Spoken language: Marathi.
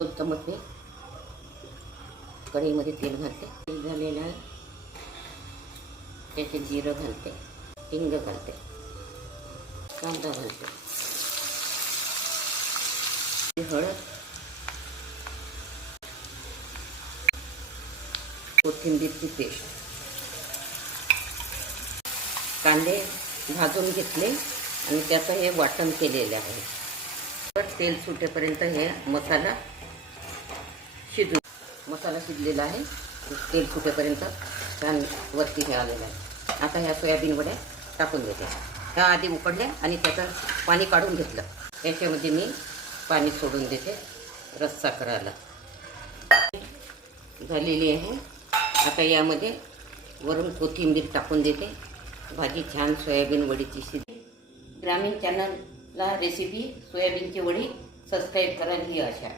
2 चमच मी कढईमध्ये तेल घालते. तेल झालेलं आहे, त्याचे जिरं घालते, हिंग घालते, कांदा घालते, हळद, कोथिंबीरची पेस्ट. कांदे भाजून घेतले आणि त्याचं हे वाटण केलेलं आहे. तेल सुटेपर्यंत हे मसाला शिजलेला आहे. तेल सुटेपर्यंत छान वरती हे आलेलं आहे. आता ह्या सोयाबीन वड्या टाकून देते. ह्या आधी उकडल्या आणि त्याचं पाणी काढून घेतलं. याच्यामध्ये मी पाणी सोडून देते रस्सा करायला. झालेली आहे. आता यामध्ये वरून कोथिंबीर टाकून देते. भाजी छान सोयाबीन वडीची शिजली. ग्रामीण चॅनलला रेसिपी सोयाबीनची वडी सबस्क्राईब करायला ही आशा.